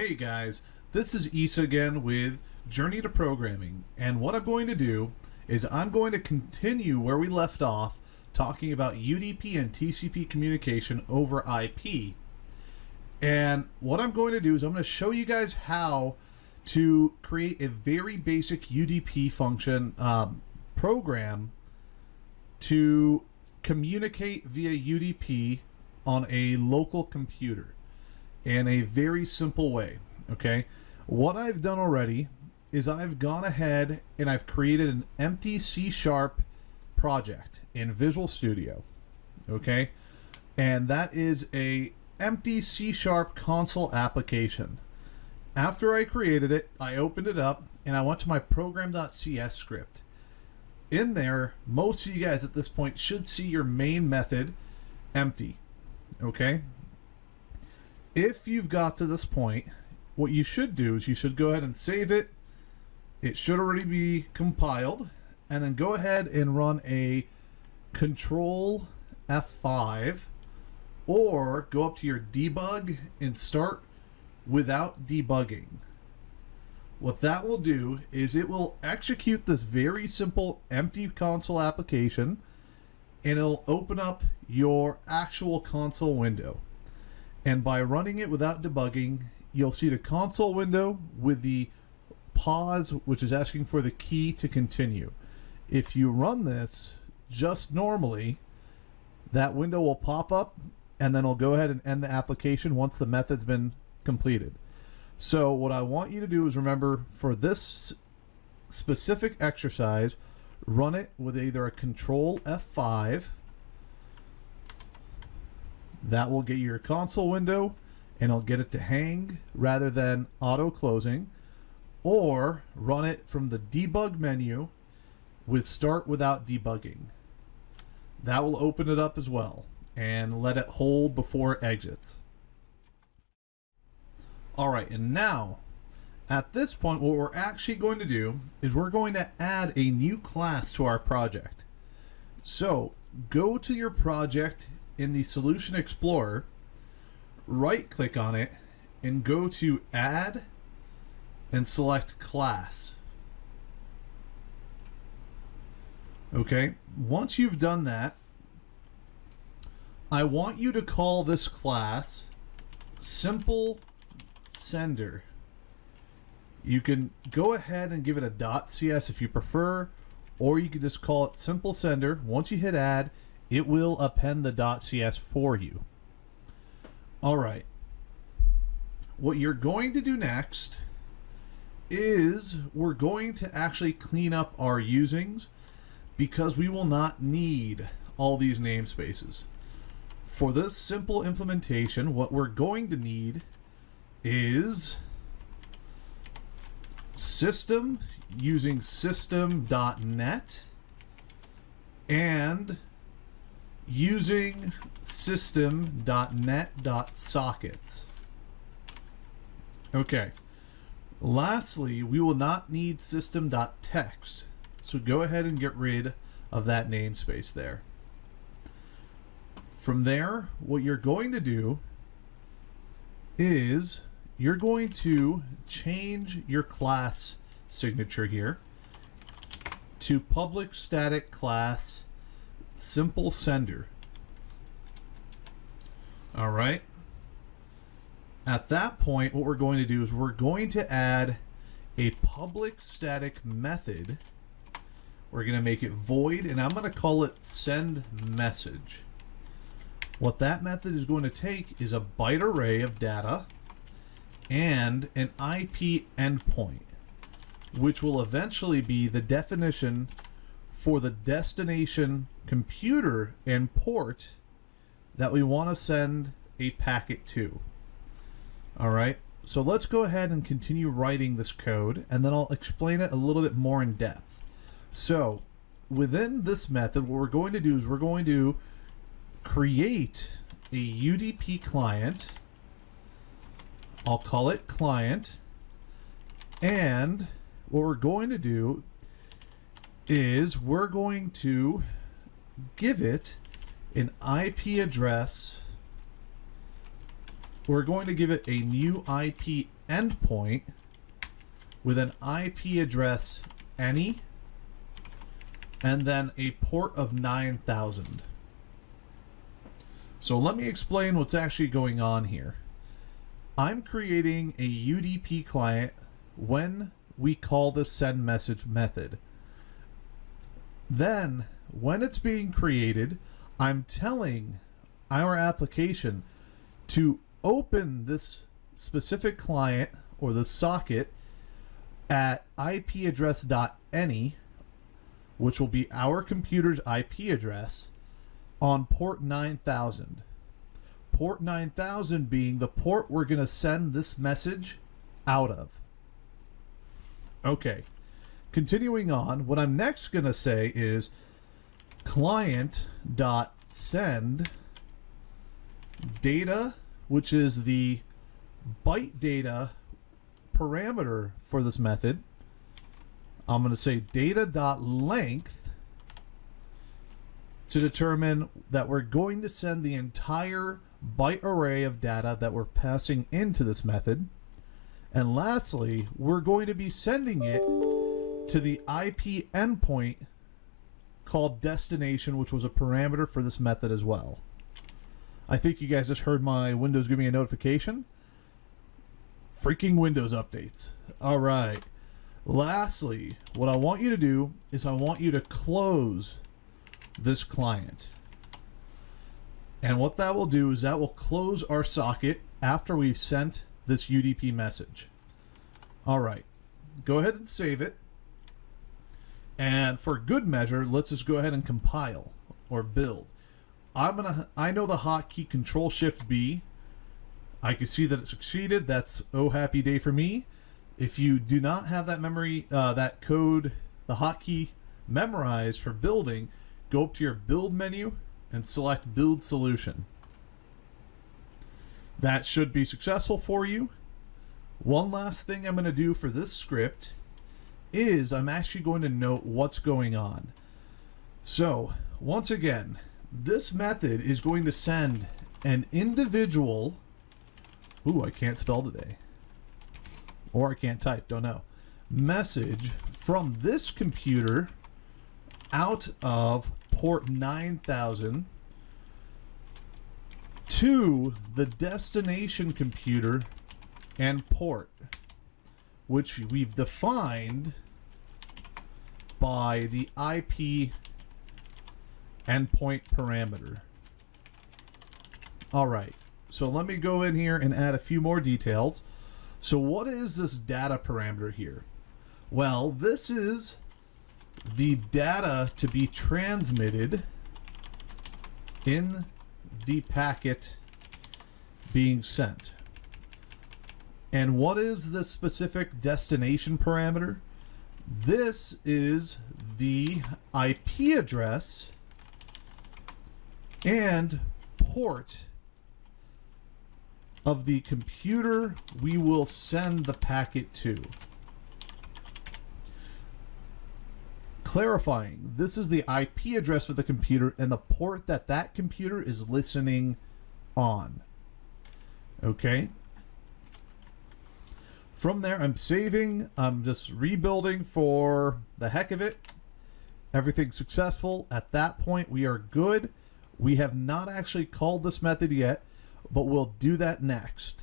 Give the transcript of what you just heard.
Hey guys, this is Isa again with Journey to Programming, and what I'm going to do is I'm going to continue where we left off talking about UDP and TCP communication over IP. And what I'm going to do is I'm going to show you guys how to create a very basic UDP function program to communicate via UDP on a local computer in a very simple way. Okay, what I've done already is I've gone ahead and I've created an empty C# project in Visual Studio. Okay, and that is a empty C# console application. After I created it, I opened it up and I went to my program.cs script. In there, most of you guys at this point should see your main method empty. Okay, if you've got to this point, what you should do is you should go ahead and save it. It should already be compiled, and then go ahead and run a Control F5, or go up to your debug and start without debugging. What that will do is it will execute this very simple empty console application, and it'll open up your actual console window. And by running it without debugging, you'll see the console window with the pause, which is asking for the key to continue. If you run this just normally, that window will pop up, and then it'll go ahead and end the application once the method's been completed. So what I want you to do is remember, for this specific exercise, run it with either a Control F5. That will get your console window and it'll get it to hang rather than auto closing, or run it from the debug menu with start without debugging. That will open it up as well and let it hold before it exits. Alright, and now at this point what we're actually going to do is we're going to add a new class to our project. So go to your project in the Solution Explorer, right click on it and go to Add and select Class. Okay, once you've done that, I want you to call this class Simple Sender. You can go ahead and give it a .cs if you prefer, or you can just call it Simple Sender. Once you hit Add, it will append the .cs for you. Alright, what you're going to do next is we're going to actually clean up our usings, because we will not need all these namespaces. For this simple implementation, what we're going to need is system using system.net and using system.net.sockets. Okay. Lastly, we will not need system.text. So go ahead and get rid of that namespace there. From there, what you're going to do is you're going to change your class signature here to public static class Simple Sender. All right. At that point, what we're going to do is we're going to add a public static method. We're going to make it void, and I'm going to call it send message. What that method is going to take is a byte array of data and an IP endpoint, which will eventually be the definition for the destination computer and port that we want to send a packet to. All right, so let's go ahead and continue writing this code, and then I'll explain it a little bit more in depth. So within this method, what we're going to do is we're going to create a UDP client. I'll call it client, and what we're going to do is we're going to give it an IP address we're going to give it a new IP endpoint with an IP address any, and then a port of 9000. So let me explain what's actually going on here. I'm creating a UDP client when we call the send message method. Then, when it's being created, I'm telling our application to open this specific client or the socket at IP address.any, which will be our computer's IP address, on port 9000. Port 9000 being the port we're going to send this message out of. Okay, continuing on, what I'm next going to say is client.send data, which is the byte data parameter for this method. I'm going to say data.length to determine that we're going to send the entire byte array of data that we're passing into this method. And lastly, we're going to be sending it to the IP endpoint called destination, which was a parameter for this method as well. I think you guys just heard my Windows give me a notification. Freaking Windows updates. All right. Lastly, what I want you to do is I want you to close this client. And what that will do is that will close our socket after we've sent this UDP message. All right. Go ahead and save it. And for good measure, let's just go ahead and compile or build. I know the hotkey Control-Shift-B. I can see that it succeeded. That's oh happy day for me. If you do not have that memory, that code, the hotkey memorized for building, go up to your build menu and select build solution. That should be successful for you. One last thing I'm going to do for this script is I'm actually going to note what's going on. So once again, this method is going to send an individual, ooh, I can't spell today, or I can't type, don't know, message from this computer out of port 9000 to the destination computer and port, which we've defined by the IP endpoint parameter. All right, so let me go in here and add a few more details. So what is this data parameter here? Well, this is the data to be transmitted in the packet being sent. And what is the specific destination parameter? This is the IP address and port of the computer we will send the packet to. Clarifying, this is the IP address for the computer and the port that that computer is listening on. Okay. From there, I'm saving. I'm just rebuilding for the heck of it. Everything's successful. At that point, we are good. We have not actually called this method yet, but we'll do that next.